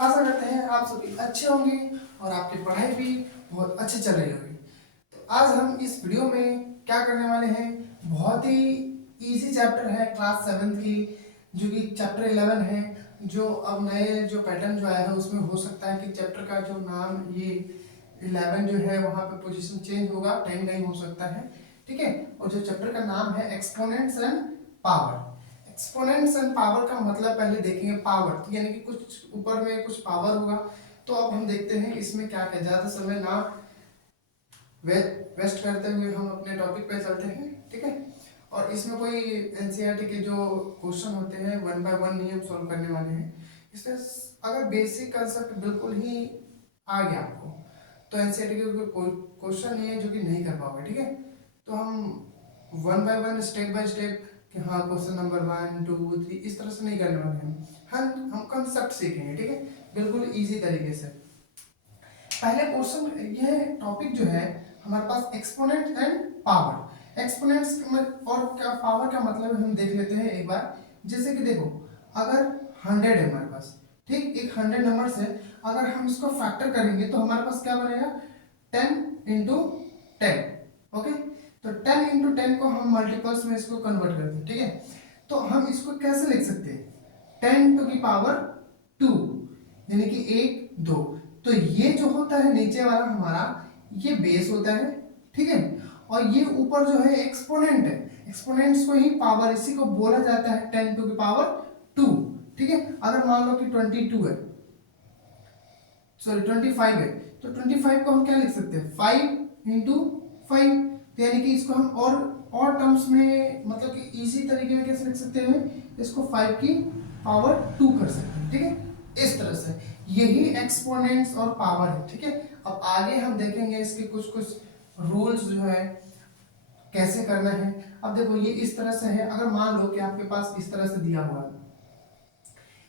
आशा करते हैं आप सभी अच्छे होंगे और आपकी पढ़ाई भी बहुत अच्छी चल रही होगी। तो आज हम इस वीडियो में क्या करने वाले हैं, बहुत ही इजी चैप्टर है क्लास 7 की, जो कि चैप्टर 11 है। जो अब नए जो पैटर्न जो आया है उसमें हो सकता है कि चैप्टर का जो नाम ये 11 जो है वहाँ पे पोजीशन चेंज होगा, 10 नहीं हो सकता है, ठीक है। और जो चैप्टर का नाम है exponents and power. Exponents and power का मतलब पहले देखेंगे पावर, तो यानी कि कुछ ऊपर में कुछ पावर होगा। तो अब हम देखते हैं इसमें क्या क्या, ज़्यादा समय ना वेस्ट करते हुए हम अपने टॉपिक पे चलते हैं, ठीक है। और इसमें कोई एनसीईआरटी के जो क्वेश्चन होते हैं 1 बाय 1 नहीं हम सॉल्व करने वाले हैं। इसमें अगर बेसिक कंसेप्ट बिल्कुल ही आ गया आपको तो एनसीईआरटी के कोई क्वेश्चन नहीं है जो कि नहीं कर पाओगे, ठीक है। तो हम 1 बाय 1 स्टेप बाय स्टेप कि हाँ क्वेश्चन नंबर 1 2 3 इस तरह से नहीं करने वाले हैं। हम कंसेप्ट सीखेंगे, ठीक है, बिल्कुल इजी तरीके से। पहले क्वेश्चन, यह टॉपिक जो है हमारे पास एक्सपोनेंट एंड पावर। एक्सपोनेंट्स और क्या पावर का मतलब हम देख लेते हैं एक बार। जैसे कि देखो, अगर 100 है हमारे पास, ठीक, एक 100 नंबर से अगर हम इसको फैक्टर करेंगे तो हमारे पास क्या बनेगा 10 इंटू 10, ओके। तो 10 इंटू 10 को हम मल्टीपल्स में इसको कन्वर्ट करते हैं, ठीक है। तो हम इसको कैसे लिख सकते हैं, 10 टू की पावर 2 यानी कि 1 2। तो ये जो होता है नीचे वाला हमारा ये बेस होता है, ठीक है। और ये ऊपर जो है एक्सपोनेंट है, एक्सपोनेंट्स को ही पावर, इसी को बोला जाता है 10 टू की पावर 2, ठीक है। अगर मान लो कि 22 है, सॉरी 25 है, तो 25 को हम क्या लिख सकते हैं 5 इंटू 5। तो यानी कि इसको हम और टर्म्स में, मतलब कि इजी तरीके में कैसे लिख सकते हैं, इसको 5 की पावर 2 कर सकते हैं, ठीक है, इस तरह से। यही एक्सपोनेंट्स और पावर है, ठीक है। अब आगे हम देखेंगे इसके कुछ कुछ रूल्स जो है कैसे करना है। अब देखो ये इस तरह से है, अगर मान लो कि आपके पास इस तरह से दिया हुआ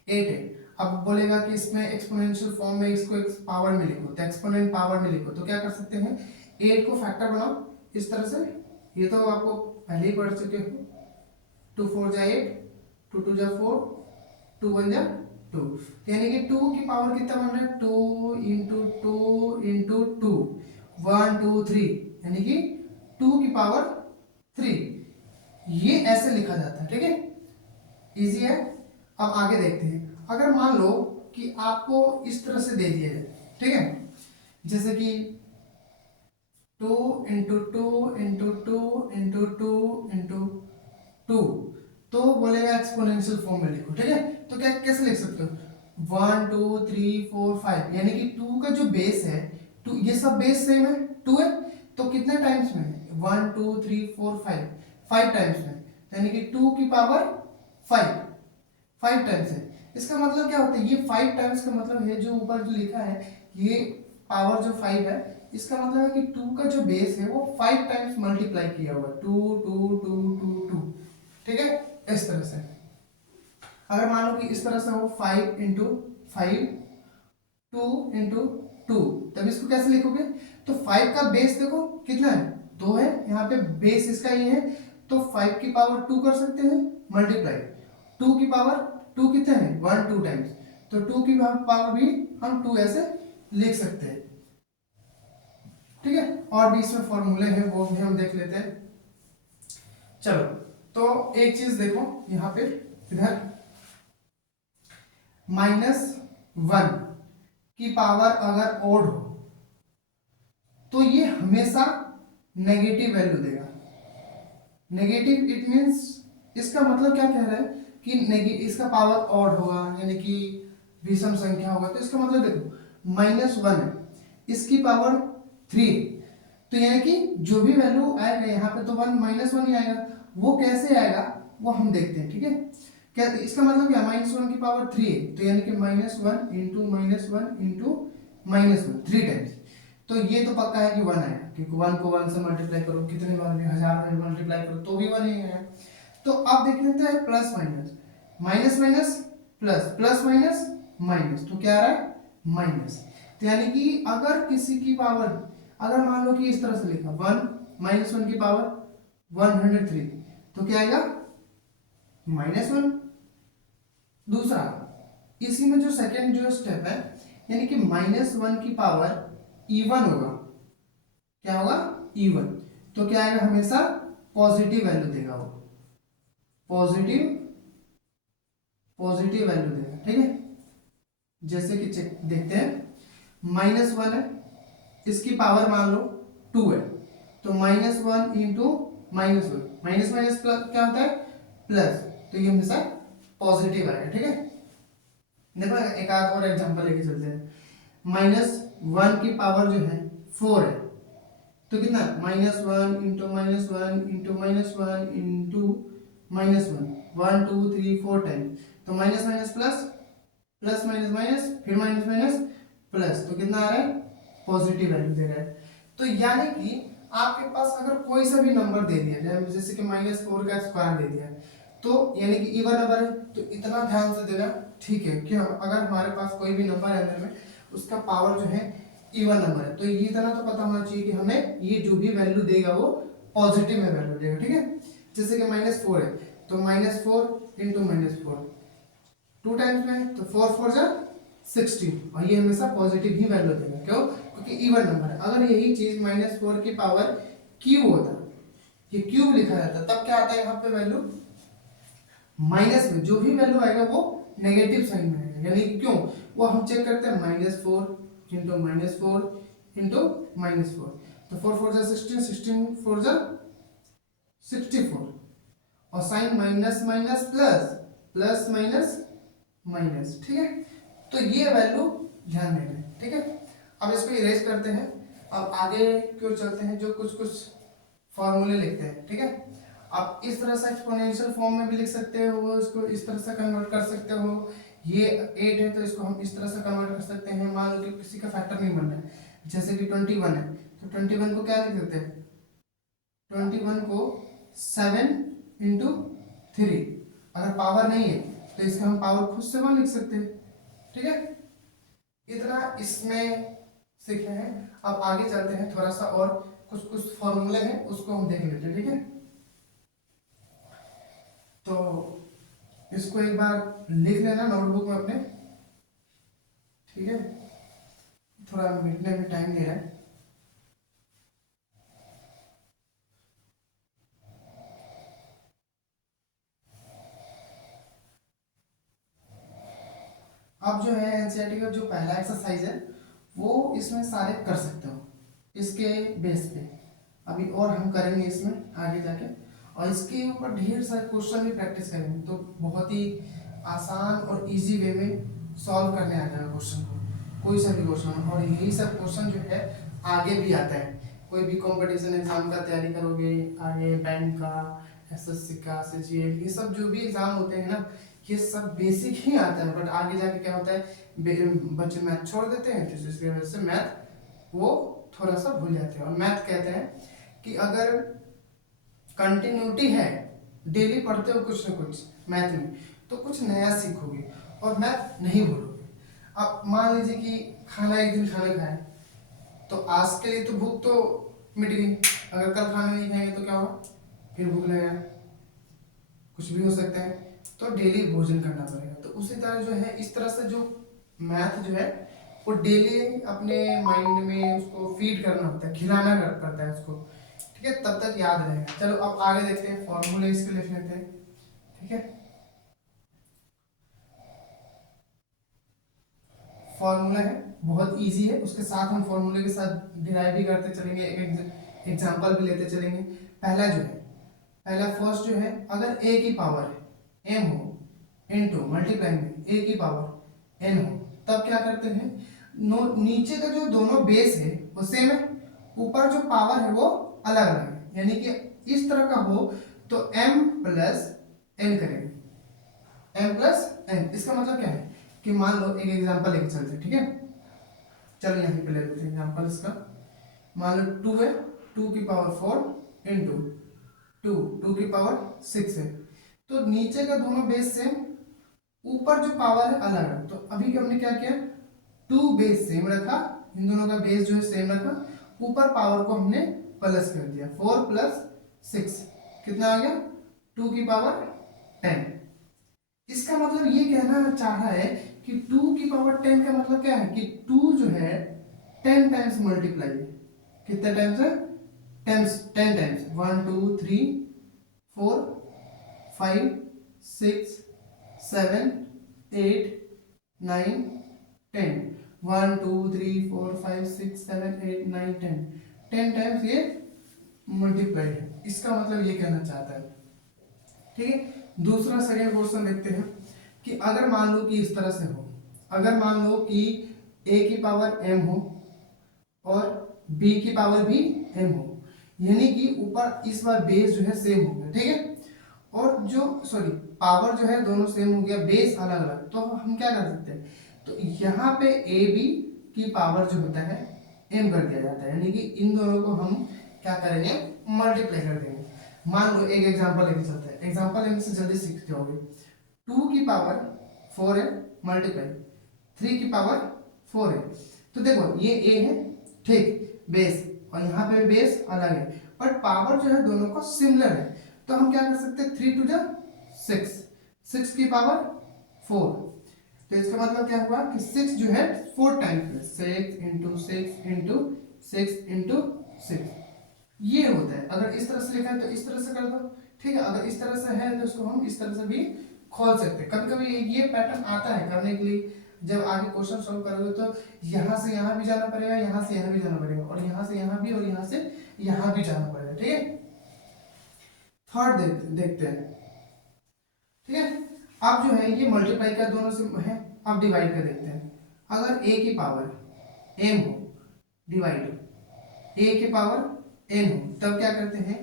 8 है, अब बोलेगा कि इसमें एक्सपोनेंशियल फॉर्म में इसको एक पावर में लिखो, तो एक्सपोनेंट पावर में लिखो, तो क्या कर सकते हैं 8 को फैक्टर बनाओ इस तरह से। ये तो आपको पहले ही पढ़ चुके हो, 2 4 जा 8, 2 2 जा 4, 2 1 जा 2। यानी कि 2 की पावर कितना बन रहा है 2 इंटू 2 इंटू 2, 1 2 3, यानी कि 2 की पावर 3। ये ऐसे लिखा जाता है, ठीक है, इजी है। अब आगे देखते हैं, अगर मान लो कि आपको इस तरह से दे दिया जाए, ठीक है, जैसे कि 2 इंटू 2 इंटू 2 इंटू 2 इंटू 2, तो बोलेगा एक्सपोनेंशियल फॉर्म में लिखो, ठीक है। तो क्या कैसे लिख सकते हो 1 2 3 4 5, यानी कि 2 का जो बेस है 2, ये सब बेस सेम है 2 है, तो कितने टाइम्स में 1 2 3 4 5, 5 टाइम्स में, यानी कि 2 की पावर 5, 5 टाइम्स है। इसका मतलब क्या होता है, ये 5 टाइम्स का मतलब है जो ऊपर जो लिखा है ये पावर जो 5 है, इसका मतलब है कि 2 का जो बेस है वो 5 टाइम्स मल्टीप्लाई किया हुआ है, 2 2 2 2 2, ठीक है, इस तरह से। अगर मान लो कि इस तरह से हो 5 इंटू 5, 2 इंटू 2, तब इसको कैसे लिखोगे, तो 5 का बेस देखो कितना है 2 है, यहाँ पे बेस इसका ये है, तो 5 की पावर 2 कर सकते हैं मल्टीप्लाई, 2 की पावर 2 कितने हैं 1 2 टाइम्स, तो 2 की पावर भी हम 2 ऐसे लिख सकते हैं, ठीक है। और भी इसमें फॉर्मूले हैं वो भी हम देख लेते हैं। चलो, तो एक चीज देखो यहाँ पे, इधर -1 की पावर अगर ओड हो तो ये हमेशा नेगेटिव वैल्यू देगा। नेगेटिव इट मींस, इसका मतलब क्या कह रहा है कि इसका पावर ऑड होगा, यानी कि विषम संख्या होगा, तो इसका मतलब देखो -1 है, इसकी पावर 3 है, तो यानी कि जो भी वैल्यू आएगा यहाँ पे तो 1 -1 ही आएगा। वो कैसे आएगा वो हम देखते हैं, ठीक है। क्या इसका मतलब क्या, -1 की पावर 3 है, तो यानी कि -1 इंटू -1 इंटू -1 3 टाइम्स, तो ये तो पक्का है कि 1 आएगा, क्योंकि 1 को 1 से मल्टीप्लाई करो कितने बार भी, 1000 बार मल्टीप्लाई करो तो भी 1 ही आएगा। तो अब देख लेते हैं plus minus, minus minus plus, plus minus minus, तो क्या आ रहा है माइनस। तो यानी कि अगर किसी की पावर, अगर मान लो कि इस तरह से लिखा 1 -1 की पावर 103, तो क्या आएगा -1। दूसरा इसी में जो सेकेंड जो स्टेप है, यानी कि -1 की पावर इवन होगा, क्या होगा, इवन, तो क्या आएगा, हमेशा पॉजिटिव वैल्यू देगा वो, पॉजिटिव पॉजिटिव वैल्यू देगा, ठीक है। जैसे कि चेक देखते हैं, -1 है, इसकी पावर मान लो 2 है, तो -1 इंटू -1, माइनस माइनस प्लस क्या होता है, प्लस, तो ये हमेशा पॉजिटिव आएगा, ठीक है। देखो एक आध और एग्जांपल लेके चलते हैं, -1 की पावर जो है 4 है, तो कितना, -1 इंटू -1 इंटू -1 इंटू -1, 1 2 3 4 टाइम, तो minus minus plus, plus minus minus, फिर माइनस माइनस प्लस, तो कितना आ रहा है, पॉजिटिव वैल्यू दे रहा है। तो यानी कि आपके पास अगर कोई सा भी नंबर दे दिया जाए, जैसे कि -4 का स्क्वायर दे दिया, तो यानी कि इवन नंबर है, तो इतना ध्यान से देना, ठीक है, कि अगर हमारे पास कोई भी नंबर है अंदर में, उसका पावर जो है इवन नंबर है, तो ये इतना तो पता होना चाहिए कि हमें ये जो भी वैल्यू देगा वो पॉजिटिव में वैल्यू देगा, ठीक है। जैसे कि -4 है, तो -4 इंटू -4 2 टाइम्स में, तो 4 4 जा 16, और ये हमेशा पॉजिटिव ही वैल्यू देगा, क्यों, क्योंकि इवन नंबर है। अगर यही चीज -4 की पावर क्यूब होता, ये क्यूब लिखा जाता, तब क्या आता है यहाँ पे वैल्यू, माइनस में जो भी वैल्यू आएगा वो नेगेटिव साइन में आएगा, यानी कि क्यों, वो हम चेक करते हैं -4 इंटू -4 इंटू -4, तो 4 4 जा 16, 16 4 जा 64, और sign minus minus plus, plus minus minus, ठीक है। तो ये वैल्यू ध्यान देना है, ठीक है। अब इसको इरेज करते हैं, अब आगे क्यों चलते हैं, जो कुछ कुछ फॉर्मूले लिखते हैं, ठीक है। आप इस तरह से एक्सपोनेंशियल फॉर्म में भी लिख सकते हो, इसको इस तरह से कन्वर्ट कर सकते हो, ये 8 है तो इसको हम इस तरह से कन्वर्ट कर सकते हैं। मान लो कि किसी का फैक्टर नहीं बन रहा है, जैसे कि 21 है, तो 21 को क्या लिख सकते हैं, 21 को 7 इंटू 3, अगर पावर नहीं है तो इसका हम पावर खुद से 1 लिख सकते हैं, ठीक है। इतना इसमें सीखे हैं। अब आगे चलते हैं, थोड़ा सा और कुछ कुछ फॉर्मूले हैं उसको हम देख लेते हैं, ठीक है। तो इसको एक बार लिख लेना नोटबुक में अपने, ठीक है, थोड़ा मिटने में टाइम ले रहा है। अब जो है एनसीईआरटी का जो पहला एक्सरसाइज है वो इसमें सारे कर सकते हो इसके बेस पे, अभी और हम करेंगे इसमें आगे जाके, और इसके ऊपर ढेर सारे क्वेश्चन भी प्रैक्टिस करेंगे, तो बहुत ही आसान और इजी वे में सॉल्व करने आ जाएगा क्वेश्चन को, कोई सा भी क्वेश्चन। और यही सब क्वेश्चन जो है आगे भी आता है, कोई भी कंपटीशन एग्जाम का तैयारी करोगे आगे, बैंक का, एसएससी का, सीजीएल, ये सब जो भी एग्जाम होते हैं ना, ये सब बेसिक ही आता है, बट आगे जाके क्या होता है, बच्चे मैथ छोड़ देते हैं, तो इसकी वजह से मैथ वो थोड़ा सा भूल जाते हैं। और मैथ कहते हैं कि अगर कंटिन्यूटी है, डेली पढ़ते हो कुछ ना कुछ मैथ में, तो कुछ नया सीखोगे और मैथ नहीं भूलोगे। अब मान लीजिए कि खाना एक दिन खाना खाए, तो आज के लिए तो भूख तो मिट गई, अगर कल खाना नहीं खाएंगे तो क्या होगा, फिर भूख लगेगा, कुछ भी हो सकता है, तो डेली भोजन करना पड़ेगा। तो उसी तरह जो है, इस तरह से जो मैथ जो है वो डेली अपने माइंड में उसको फीड करना होता है, खिलाना पड़ता है उसको, ठीक है, तब तक याद रहेगा। चलो अब आगे देखते हैं, फॉर्मूले इसके लिख लेते हैं, ठीक है। फॉर्मूला है बहुत इजी है, उसके साथ हम फॉर्मूले के साथ डिराइव भी करते चलेंगे, एक एग्जांपल भी लेते चलेंगे। पहला जो है, पहला फर्स्ट जो है, अगर a की पावर है m हो इनटू मल्टीप्लाई में a की पावर n हो, तब क्या करते हैं, नीचे का जो दोनों बेस है वो सेम है, ऊपर जो पावर है वो अलग अलग है, यानी कि इस तरह का हो तो m प्लस n करेंगे, m प्लस n। इसका मतलब क्या है कि मान लो एक एग्जांपल लेके चलते हैं, ठीक है। चलो यहाँ पे ले लेते हैं एग्जांपल इसका, मान लो 2 है, 2 की पावर 4 इंटू 2 की पावर 6 है, तो नीचे का दोनों बेस सेम, ऊपर जो पावर है अलग है। तो अभी हमने क्या किया, 2 बेस सेम रखा, इन दोनों का बेस जो है सेम रखा, ऊपर पावर को हमने प्लस कर दिया, 4 प्लस 6 कितना आ गया, 2 की पावर 10। इसका मतलब ये कहना चाह रहा है कि 2 की पावर 10 का मतलब क्या है कि 2 जो है 10 टाइम्स मल्टीप्लाई है। कितने टाइम्स है? 10 टाइम्स। 1 2 3 4 5 6 7 8 9 10। 1 2 3 4 5 6 7 8 9 10 10 टाइम्स ये मल्टीप्लाई है। इसका मतलब ये कहना चाहता है। ठीक है, दूसरा सेकंड क्वेश्चन देखते हैं कि अगर मान लो कि इस तरह से हो, अगर मान लो कि a की पावर m हो और b की पावर भी m हो, यानी कि ऊपर इस बार बेस जो है सेम हो गया। ठीक है, और जो सॉरी पावर जो है दोनों सेम हो गया, बेस अलग अलग, तो हम क्या कर सकते हैं, तो यहाँ पे ए बी की पावर जो होता है m कर दिया जाता है, यानी कि इन दोनों को हम क्या करेंगे, मल्टीप्लाई कर देंगे। मान लो एक एग्जांपल लेके चलते हैं, एग्जांपल लेने से जल्दी सीख जाओगे। 2 की पावर 4 है मल्टीप्लाई 3 की पावर 4 है, तो देखो ये a है, ठीक, बेस, और यहाँ पे बेस अलग है, बट पावर जो है दोनों को सिमिलर है, तो हम क्या कर सकते हैं, 3 2 6, 6 की पावर 4, तो इसका मतलब क्या हुआ कि 6 जो है 4 टाइम्स में, 6 इंटू 6 इंटू 6 इंटू 6 ये होता है। अगर इस तरह से लिखा है तो इस तरह से कर दो, ठीक है, अगर इस तरह से है तो इसको हम इस तरह से भी खोल सकते हैं। कभी कभी ये पैटर्न आता है करने के लिए, जब आगे क्वेश्चन सॉल्व करोगे तो यहाँ से यहाँ भी जाना पड़ेगा, यहाँ से यहाँ भी जाना पड़ेगा, और यहाँ से यहाँ भी, और यहाँ से यहाँ भी जाना पड़ेगा। ठीक है, थर्ड देखते हैं। ठीक है, अब जो है ये मल्टीप्लाई का दोनों से है, अब डिवाइड कर देखते हैं। अगर a की पावर m हो डिवाइड a की पावर n हो, तब क्या करते हैं,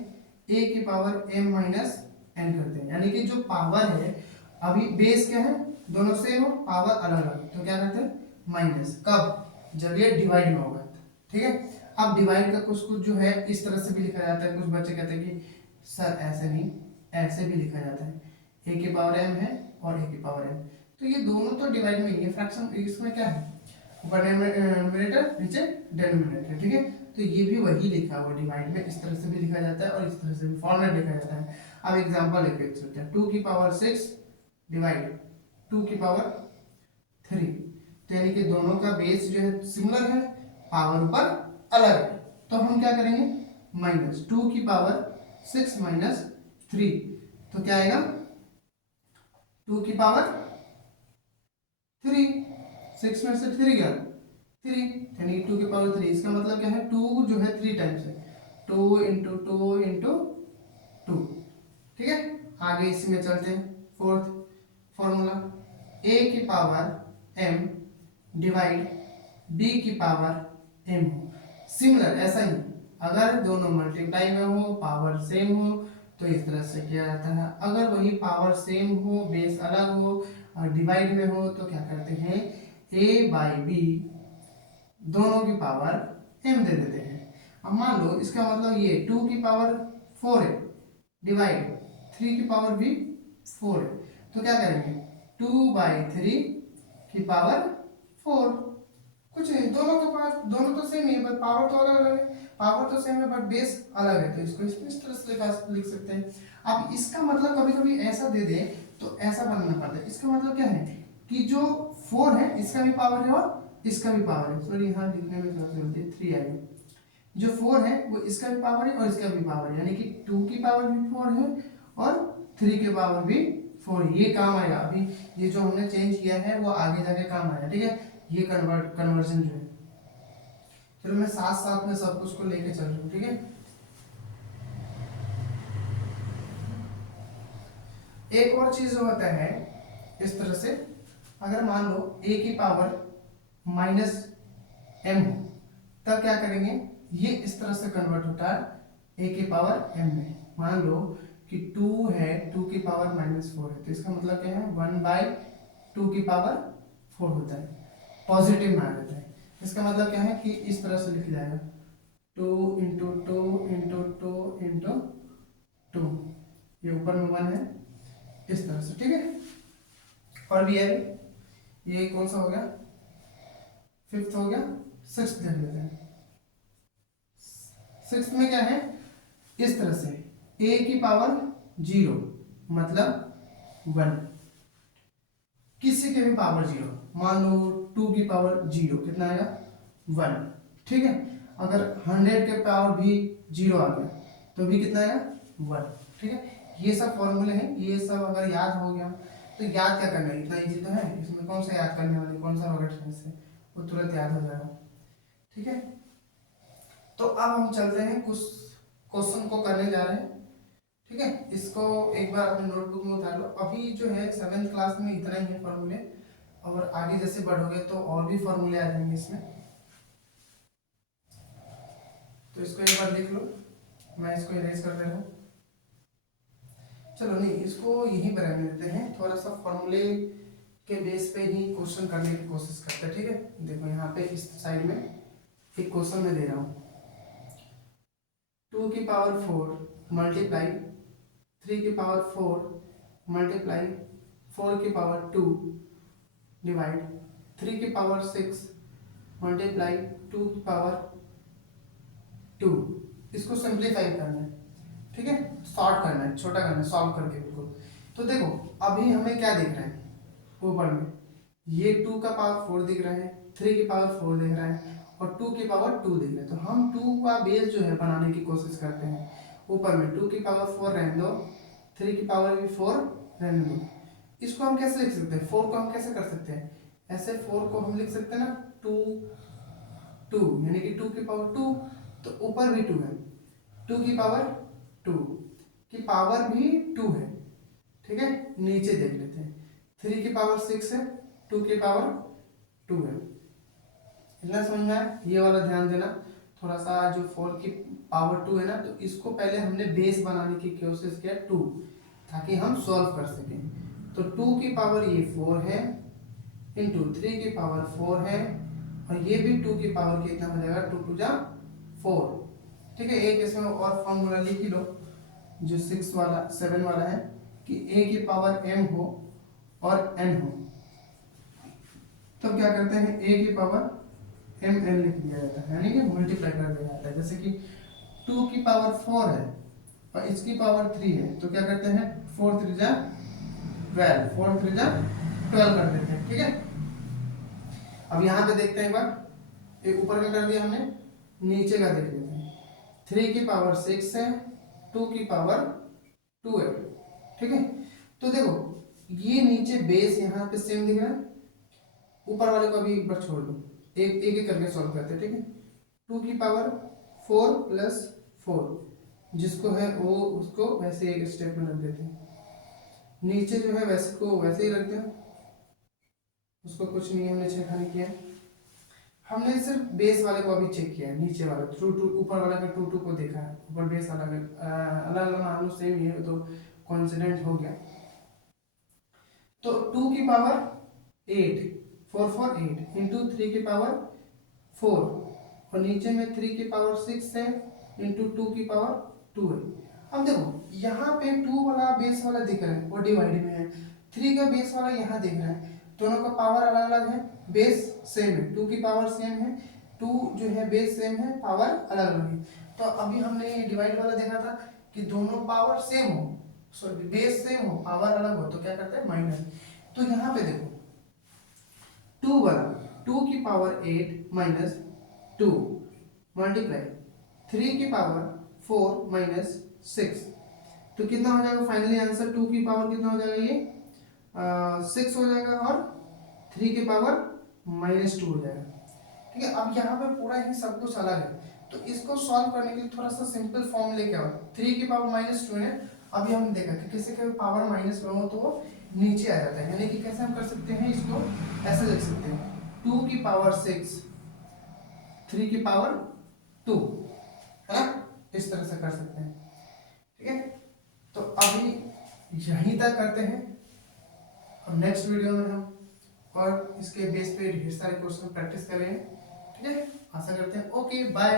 a की पावर m माइनस n करते हैं, यानी कि जो पावर है, अभी बेस क्या है, दोनों सेम हो, पावर अलग अलग, तो क्या करते हैं, माइनस, कब, जब ये डिवाइड में होगा। ठीक है, अब डिवाइड का कुछ कुछ जो है इस तरह से भी लिखा जाता है, कुछ बच्चे कहते हैं कि सर ऐसे नहीं, ऐसे भी लिखा जाता है, a की पावर m है और a की पावर m, तो ये दोनों तो डिवाइड में ही है, फ्रैक्शन, इसमें क्या है, ऊपर न्यूमरेटर नीचे डिनोमिनेटर। ठीक है, तो ये भी वही लिखा हुआ, डिवाइड में इस तरह से भी लिखा जाता है और इस तरह से भी फॉर्मेट लिखा जाता है। अब एग्जांपल लेके चलते हैं, 2 की पावर 6 डिवाइड 2 की पावर 3, तो यानी कि दोनों का बेस जो है सिमिलर है, पावर ऊपर अलग है, तो हम क्या करेंगे, माइनस 2 की पावर 6 माइनस 3, तो क्या आएगा, 2 की पावर 3, 6 में से 3 गया 3, यानी 2 की पावर 3, इसका मतलब क्या है, 2 जो है 3 टाइम्स है, 2 इंटू 2 इंटू 2। ठीक है, आगे इसी में चलते हैं, फोर्थ फॉर्मूला, a की पावर m डिवाइड b की पावर m हो, सिमिलर, ऐसा ही, अगर दोनों मल्टीप्लाई में हो, पावर सेम हो, तो इस तरह से किया जाता है। अगर वही पावर सेम हो, बेस अलग हो और डिवाइड में हो, तो क्या करते हैं, a बाई b दोनों की पावर m दे देते हैं। अब मान लो इसका मतलब ये 2 की पावर 4 है डिवाइड 3 की पावर भी 4 है, तो क्या करेंगे, 2 बाई 3 की पावर 4, कुछ नहीं, दोनों के पास, दोनों तो सेम ही है, बट पावर तो अलग अलग है, पावर तो सेम है बट बेस अलग है, तो इसको इस तरह से लिख सकते हैं। अब इसका मतलब कभी कभी ऐसा दे दे तो ऐसा बनना पड़ता है, इसका मतलब क्या है कि जो 4 है इसका भी पावर है और इसका भी पावर है, सॉरी यहाँ लिखने में थोड़ा सा गलती, 3 आई, जो 4 है वो इसका भी पावर है और इसका भी पावर है, यानी कि 2 की पावर भी 4 है और 3 की पावर भी 4 है, ये काम आएगा। अभी ये जो हमने चेंज किया है वो आगे जाके काम आएगा। ठीक है, ये कन्वर्जन जो है, चलो मैं साथ साथ में सब कुछ को लेके चल रहा हूँ। ठीक है, एक और चीज होता है इस तरह से, अगर मान लो a की पावर माइनस m हो, तब क्या करेंगे, ये इस तरह से कन्वर्ट होता है a की पावर m में। मान लो कि 2 है, 2 की पावर माइनस 4 है, तो इसका मतलब क्या है, 1 बाई 2 की पावर 4 होता है, पॉजिटिव में आ जाता है। इसका मतलब क्या है कि इस तरह से लिख जाएगा, 2 इंटू 2 इंटू 2 इंटू 2, ये ऊपर में 1 है, इस तरह से। ठीक है, और भी है, ये कौन सा हो गया, फिफ्थ हो गया, सिक्स्थ देख लेते हैं। सिक्स्थ में क्या है, इस तरह से a की पावर 0 मतलब 1, किसी के भी पावर 0, मान लो 2 की पावर 0 कितना आएगा 1, ठीक है। अगर 100 के पावर भी 0 आ गया तो भी कितना आएगा 1, ठीक है। ये सब फॉर्मूले हैं, ये सब अगर याद हो गया तो याद क्या करना है, इतना इजी तो है, इसमें कौन सा याद करने वाले, कौन सा रॉकेट साइंस है, वो तुरंत याद हो जाएगा, ठीक है। तो अब हम चलते हैं कुछ क्वेश्चन को करने जा रहे हैं, ठीक है। इसको एक बार अपने नोटबुक में उतार लो। अभी जो है 7th क्लास में इतना ही है फॉर्मूले, और आगे जैसे बढ़ोगे तो और भी फॉर्मूले आ जाएंगे इसमें, तो इसको एक बार लिख लो। मैं इसको इरेज कर दे रहा हूँ। चलो नहीं, इसको यहीं पर रहने देते हैं, थोड़ा सा फॉर्मूले के बेस पे ही क्वेश्चन करने की कोशिश करते हैं, ठीक है। देखो यहाँ पे इस साइड में एक क्वेश्चन मैं दे रहा हूँ, 2 की पावर 4 मल्टीप्लाई 3 की पावर 4 मल्टीप्लाई 4 की पावर 2 डिवाइड 3 की पावर 6 मल्टीप्लाई 2 की पावर 2। इसको सिंप्लीफाई करना है, ठीक है, सॉर्ट करना है, छोटा करना है, सॉल्व करके बिल्कुल। तो देखो अभी हमें क्या दिख रहा है ऊपर में, ये 2 का पावर 4 दिख रहा है, 3 की पावर 4 दिख रहा है और 2 की पावर 2 दिख रहा है। तो हम 2 का बेस जो है बनाने की कोशिश करते हैं। ऊपर में 2 की पावर 4 रहने दो, 3 की पावर भी 4 रहने दो। इसको हम कैसे लिख सकते हैं, 4 को हम कैसे कर सकते हैं, ऐसे 4 को हम लिख सकते हैं ना 2 2, यानी कि 2 की पावर 2, तो ऊपर भी 2 है, 2 की पावर 2 की पावर भी 2 है, ठीक है। नीचे देख लेते हैं, 3 की पावर 6 है, 2 की पावर 2 है। इतना समझ में आया, ये वाला ध्यान देना थोड़ा सा। जो 4 की पावर 2 है ना, तो इसको पहले हमने बेस बनाने की कोशिश किया 2, ताकि हम सॉल्व कर सकें। तो 2 की पावर ये 4 है, इंटू 3 की पावर 4 है, और ये भी 2 की पावर कितना हो जाएगा, 2 2 जा 4, ठीक है। एक इसमें और फॉर्मूला लिख ही लो, जो 6 वाला 7 वाला है, कि a की पावर m हो और n हो, तब क्या करते हैं, a की पावर m n लिख दिया जाता है, यानी कि मल्टीप्लाई कर दिया जाता है। जैसे कि 2 की पावर 4 है और इसकी पावर 3 है, तो क्या करते हैं, 4 3 जा 12, 4 3 जा 12 कर देते हैं, ठीक है। अब यहाँ पे देखते हैं एक बार, एक ऊपर का कर दिया हमने, नीचे का देख लेते हैं। 3 की पावर 6 है, 2 की पावर 2 है, ठीक है। तो देखो ये नीचे बेस यहाँ पे सेम दिख रहा है, ऊपर वाले को अभी एक बार छोड़ दो, एक एक करके सॉल्व करते हैं, ठीक है। 2 की पावर 4 प्लस 4, जिसको है वो उसको वैसे एक स्टेप में रख देते हैं, नीचे जो है वैसे को वैसे ही रख दें, उसको कुछ नहीं हमने चेक नहीं किया। हमने सिर्फ बेस वाले को अभी चेक किया है, नीचे वाला 2 2, ऊपर वाला का 2 2 को देखा है, ऊपर बेस अलग है, अलग अलग मान लो सेम ही है, तो कॉन्सिडेंट हो गया। तो 2 की पावर 8, 4 4 8 इंटू 3 की पावर 4, और नीचे में 3 की पावर 6 है, इंटू 2 की पावर 2 है। अब देखो यहाँ पे 2 वाला बेस वाला दिख रहा है, वो डिवाइड में है, 3 का बेस वाला यहाँ दिख रहा है, दोनों का पावर अलग अलग है, बेस सेम है, 2 की पावर सेम है, 2 जो है बेस सेम है, पावर अलग अलग है। तो अभी हमने डिवाइड वाला देखा था कि दोनों पावर सेम हो, सॉरी बेस सेम हो, पावर अलग हो, तो क्या करते हैं माइनस। तो यहाँ पे देखो 2 वाला 2 की पावर 8 माइनस 2 मल्टीप्लाई 3 की पावर 4 माइनस 6, तो कितना हो जाएगा फाइनली आंसर, 2 की पावर कितना हो जाएगा, ये 6 हो जाएगा, और 3 की पावर -2 हो जाएगा, ठीक है। अब यहाँ पे पूरा ही सब कुछ अलग है, तो इसको सॉल्व करने के लिए थोड़ा सा सिंपल फॉर्म लेके आओ। 3 की पावर -2 है, अभी हमने देखा कि किसी के पावर -1 हो तो वो नीचे आ जाता है, यानी कि कैसे हम कर सकते हैं इसको, ऐसे लिख सकते हैं 2 की पावर 6 3 की पावर 2, है ना, इस तरह से कर सकते हैं, ठीक है। तो अभी यहीं तक करते हैं, और नेक्स्ट वीडियो में हम और इसके बेस पे ढेर सारे क्वेश्चन प्रैक्टिस करेंगे, ठीक है। आशा करते हैं, ओके बाय।